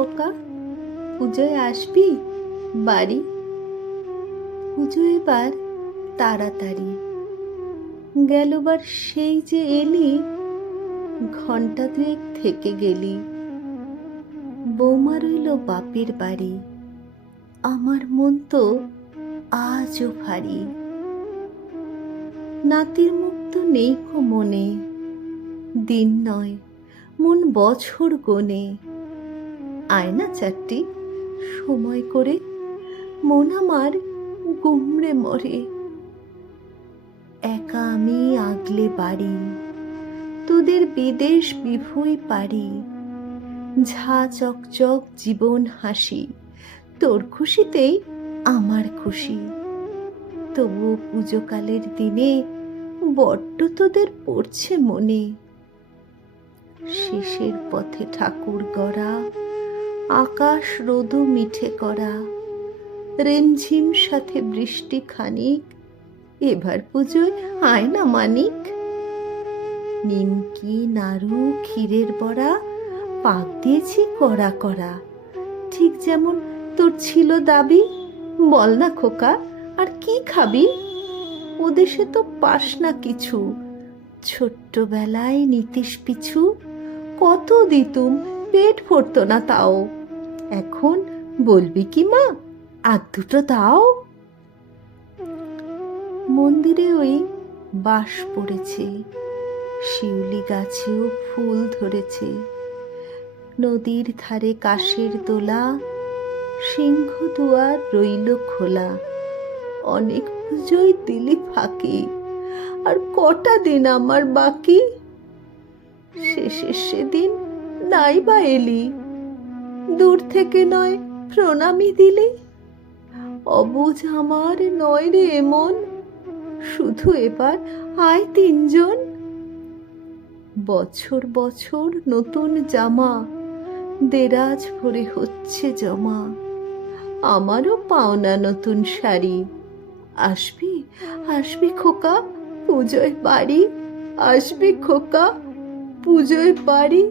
খোকা, পুজোয় আসবি বাড়ি? পুজো এবার তাড়াতাড়ি গেলবার, সেই যে এলি, ঘণ্টা দুয়েক থেকে গেলি। বৌমা রইল বাপের বাড়ি, আমার মন তো আজও ভারী। নাতির মুখ তো নেই কো মনে, দিন নয় মন বছর গোনে। আয়না চারটি সময় করে, মন আমার গুমড়ে মরে। একা আমি আগলে বাড়ি, তোদের বিদেশ বিভুই পারি। ঝা চকচক জীবন হাসি, তোর খুশিতেই আমার খুশি। তবুও পুজোকালের দিনে বড্ড তোদের পড়ছে মনে। শেষের পথে ঠাকুর গড়া, আকাশ রোদু মিঠে করা, রিমঝিম সাথে বৃষ্টি খানিক, এবার পুজোয় আয় না মানিক। নিমকি নাড়ু ক্ষীরের বড়া পাক দিয়েছি কড়া কড়া, ঠিক যেমন তোর ছিল দাবি। বল না খোকা, আর কি খাবি? ওদেশে তো পাস না কিছু, ছোট্টবেলায় নিতিস পিছু। কত দিতুম, পেট ভরতো না তাও। এখন বলবি কি মা, আর দুটো দাও? মন্দিরে ওই বাঁশ পড়েছে, শিউলি গাছেও ফুল ধরেছে। নদীর ধারে কাশের দোলা, সিংহ দুয়ার রইল খোলা। অনেক পুজোয় দিলি ফাঁকি, আর কটা দিন আমার বাকি। শেষের সেদিন নাই বা এলি, দূর থেকে নয় প্রণামী দিলি। অবুঝ আমার নয় রে এমন, শুধু এবার আয় তিনজন। বছর বছর নতুন জামা, দেরাজ ভরে হচ্ছে জমা। আমারও পাওনা নতুন শাড়ি। আসবি আসবি খোকা পুজোয় বাড়ি, আসবি খোকা পুজোয় বাড়ি।